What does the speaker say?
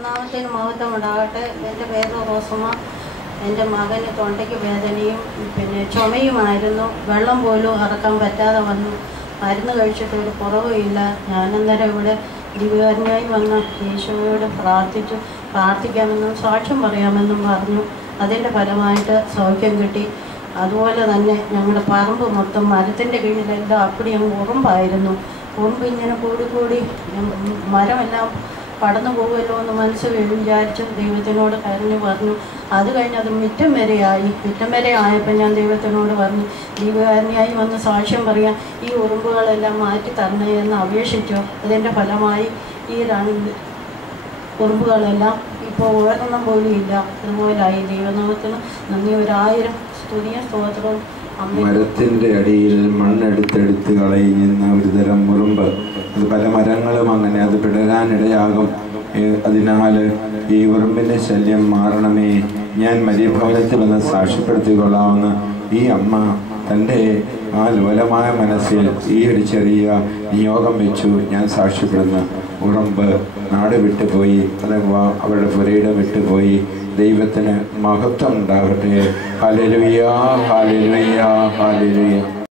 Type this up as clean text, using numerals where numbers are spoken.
ദൈവനാമത്തിന് മഹത്വം ഉണ്ടാകട്ടെ. എൻ്റെ പേര് റോസമ്മ. എൻ്റെ മകന് തൊണ്ടയ്ക്ക് വേദനയും ചുമയുമായിരുന്നു. വെള്ളം പോലും ഇറക്കാൻ പറ്റാതെ വന്നു. മരുന്ന് കഴിച്ചിട്ട് ഒരു കുറവുമില്ല. ഞാനന്നേരം ഇവിടെ ദിവ്യകാരുണ്യമായി വന്ന് യേശുവോട് പ്രാർത്ഥിക്കാമെന്നും സാക്ഷ്യം പറയാമെന്നും പറഞ്ഞു. അതിൻ്റെ ഫലമായിട്ട് സൗഖ്യം കിട്ടി. അതുപോലെ തന്നെ ഞങ്ങളുടെ പറമ്പ് മൊത്തം മരത്തിൻ്റെ കീഴിലെല്ലാം അപ്പടി അങ്ങ് ഉറുമ്പായിരുന്നു. ഉറുമ്പ് ഇങ്ങനെ കൂടി മരമെല്ലാം കടന്നു പോകുമല്ലോ എന്ന് മനസ്സിൽ വിചാരിച്ചു. ദൈവത്തിനോട് കരഞ്ഞു പറഞ്ഞു. അത് കഴിഞ്ഞ് അത് മിറ്റം വരെ ആയപ്പോൾ ഞാൻ ദൈവത്തിനോട് പറഞ്ഞു, ദൈവകാരുണ്യമായി വന്ന് സാക്ഷ്യം പറയാൻ ഈ ഉറുമ്പുകളെല്ലാം മാറ്റി തരണേ എന്ന് അപേക്ഷിച്ചു. അതിൻ്റെ ഫലമായി ഈ രണ്ട് ഉറുമ്പുകളെല്ലാം ഇപ്പോൾ ഒരെണ്ണം പോലും ഇല്ല. അതുപോലായി. ദൈവനാമത്തിന് നന്ദി. 1000 സ്തുതിയും സ്തോത്രവും. മരത്തിൻ്റെ അടിയിൽ മണ്ണെടുത്തെടുത്ത് കളയുന്ന ഒരുതരം ഉറുമ്പ്. അത് പല മരങ്ങളും അങ്ങനെ അത് പിടരാനിടയാകും. അതിനാൽ ഈ ഉറുമ്പിൻ്റെ ശല്യം മാറണമേ, ഞാൻ മരിയഭവനത്തിൽ വന്ന് സാക്ഷ്യപ്പെടുത്തിക്കൊള്ളാമെന്ന് ഈ അമ്മ തൻ്റെ ആ ലോലമായ മനസ്സിൽ ഈ ഒരു ചെറിയ നിയോഗം വെച്ചു. ഞാൻ സാക്ഷ്യപ്പെടുന്നു. ഉറുമ്പ് നാട് വിട്ടുപോയി, അഥവാ അവളുടെ പുരയിടം വിട്ടുപോയി. ദൈവത്തിന് മഹത്വം ഉണ്ടാകട്ടെ. Hallelujah, hallelujah, hallelujah.